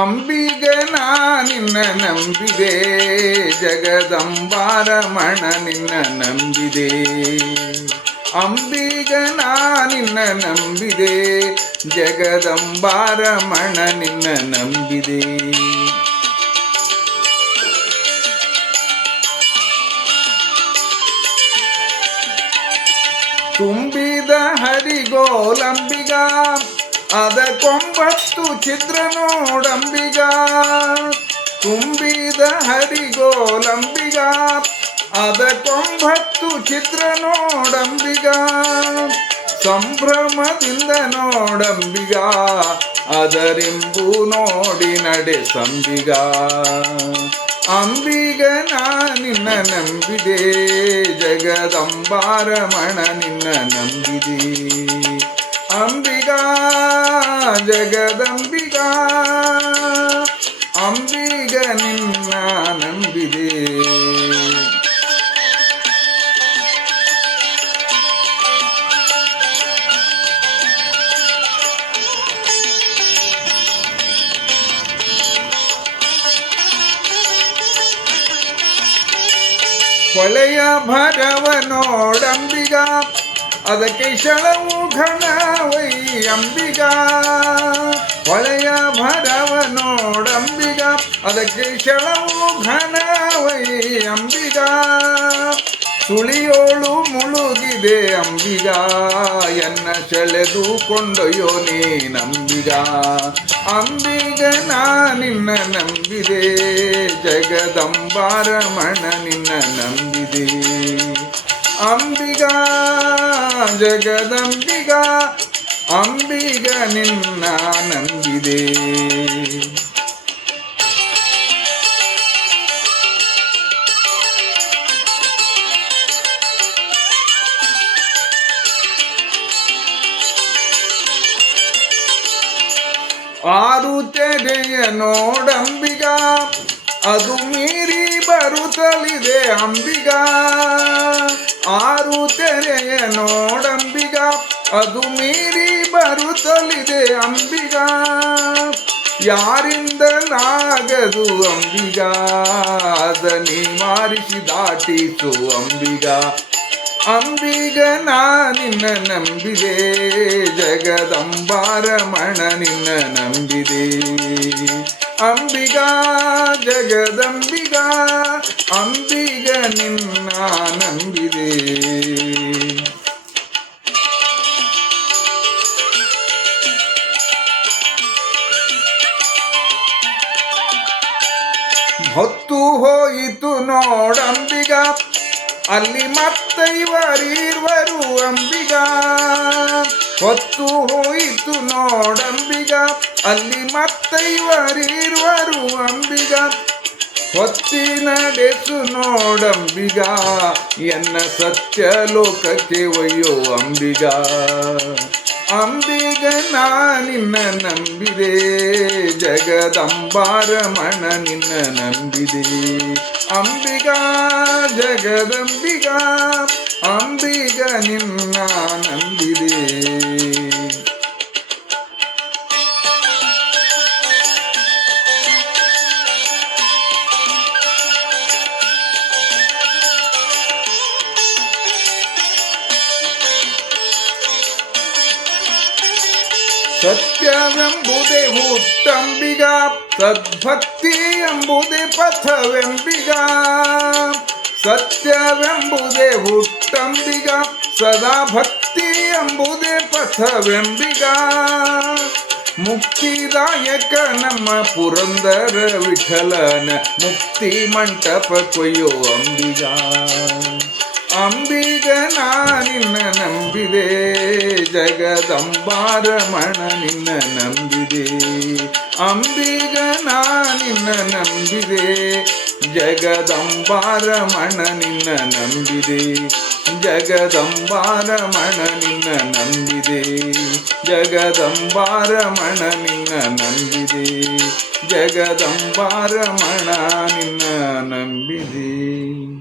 ಅಂಬಿಗ ನಿನ್ನ ನಂಬಿದೆ, ಜಗದಂಬಾರಮಣ ನಿನ್ನ ನಂಬಿದೆ. ಅಂಬಿಗ ನಿನ್ನ ನಂಬಿದೆ, ಜಗದಂಬಾರಮಣ ನಿನ್ನ ನಂಬಿದೆ. ತುಂಬಿದ ಹರಿಗೋಲಂಬಿಗ, ಅದಕ್ಕೊಂಬತ್ತು ಛಿದ್ರ ನೋಡಂಬಿಗ. ತುಂಬಿದ ಹರಿಗೋಲಂಬಿಗ, ಅದಕ್ಕೊಂಬತ್ತು ಛಿದ್ರ ನೋಡಂಬಿಗ. ಸಂಭ್ರಮದಿಂದ ನೋಡಂಬಿಗ, ಅದರಿಂಬು ನೋಡಿ ನಡೆ ಸಂಬಿಗ. ಅಂಬಿಗ ನಿನ್ನ ನಂಬಿದೆ, ಜಗದಂಬಾರಮಣ ನಿನ್ನ ನಂಬಿದೆ. ಅಂಬಿಗಾ ಜಗದಂಬಿಗಾ, ಅಂಬಿಗ ನಿನ್ನ ನಂಬಿದೆ. ಹೊಳೆಯ ಭರವ ನೋಡಂಬಿಗ, ಅದಕ್ಕೆ ಶಳವು ಘನವೈ ಅಂಬಿಗ. ಹೊಳೆಯ ಭರವ ನೋಡಂಬಿಗ, ಅದಕ್ಕೆ ಶಳವು ಘನವೈ ಅಂಬಿಗ. ಸುಳಿಯೋಳು ಮುಳುಗಿದೆ ಅಂಬಿಗ, ಎನ್ನ ಸೆಳೆದು ಕೊಂಡೊಯ್ಯೋ ನೀನಂಬಿಗ. ಅಂಬಿಗ ನಿನ್ನ ನಂಬಿದೆ, ಜಗದಂಬಾರಮಣ ನಿನ್ನ ನಂಬಿದೆ. ಅಂಬಿಗ ಜಗದಂಬಿಗ, ಅಂಬಿಗ ನಿನ್ನ ನಂಬಿದೆ. ಆರು ತೆರೆಯ ನೋಡಂಬಿಗ, ಅದು ಮೀರಿ ಬರುತ್ತಲಿದೆ ಅಂಬಿಗ. ಆರು ತೆರೆಯ ನೋಡಂಬಿಗ, ಅದು ಮೀರಿ ಬರುತ್ತಲಿದೆ ಅಂಬಿಗ. ಯಾರಿಂದಲಾಗದು ಅಂಬಿಗ, ಅದನಿ ಮಾರಿಸಿ ದಾಟಿಸು ಅಂಬಿಗ. ಅಂಬಿಗ ನಿನ್ನ ನಂಬಿದೆ, ಜಗದಂಬಾರಮಣ ನಿನ್ನ ನಂಬಿದೆ. ಅಂಬಿಗ ಜಗದಂಬಿಗ, ಅಂಬಿಗ ನಿನ್ನ ನಂಬಿದೆ. ಹೊತ್ತು ಹೋಯಿತು ನೋಡಂಬಿಗ, ಅಲ್ಲಿ ಮತ್ತೈವರಿರುವರು ಅಂಬಿಗ. ಹೊತ್ತು ಹೋಯಿತು ನೋಡಂಬಿಗ, ಅಲ್ಲಿ ಮತ್ತೈವರಿರುವರು ಅಂಬಿಗ. ಹೊತ್ತಿ ನಡೆಸು ನೋಡಂಬಿಗ, ಎನ್ನ ಸತ್ಯ ಲೋಕಕ್ಕೆ ಒಯ್ಯೋ ಅಂಬಿಗ. ಅಂಬಿಗ ನಿನ್ನ ನಂಬಿದೆ, ಜಗದಂಬಾರಮಣ ನಿನ್ನ ನಂಬಿದೆ. ಅಂಬಿಗ ಜಗದಂಬಿಗ, ಅಂಬಿಗ ನಿನ್ನ ನಂಬಿದೆ. ಸತ್ಯವೆಂಬುದೇ ಹುಟ್ಟಂಬಿಗ, ಸದ್ಭಕ್ತಿ ಎಂಬುದೇ ಪಥವೆಂಬಿಗ. ಸತ್ಯವೆಂಬುದೇ ಹುಟ್ಟಂಬಿಗ, ಸದಾ ಭಕ್ತಿ ಎಂಬುದೇ ಪಥವೆಂಬಿಗ. ಮುಕ್ತಿದಾಯಕ ನಮ್ಮ ಪುರಂದರ ವಿಠಲನ ಮುಕ್ತಿ ಮಂಟಪ ಕೊಯ್ಯೋ ಅಂಬಿಗ. ಅಂಬಿಗ ನಿನ್ನ ನಂಬಿದೆ, ಜಗದಂಬಾರಮಣ ನಿನ್ನ ನಂಬಿದೆ. ಅಂಬಿಗ ನಿನ್ನ ನಂಬಿದೆ, ಜಗದಂಬಾರಮಣ ನಿನ್ನ ನಂಬಿದೆ. ಜಗದಂಬಾರಮಣ ನಿನ್ನ ನಂಬಿದೆ, ಜಗದಂಬಾರಮಣ ನಿನ್ನ ನಂಬಿದೆ. ಜಗದಂಬಾರಮಣ ನಿನ್ನ ನಂಬಿದೆ.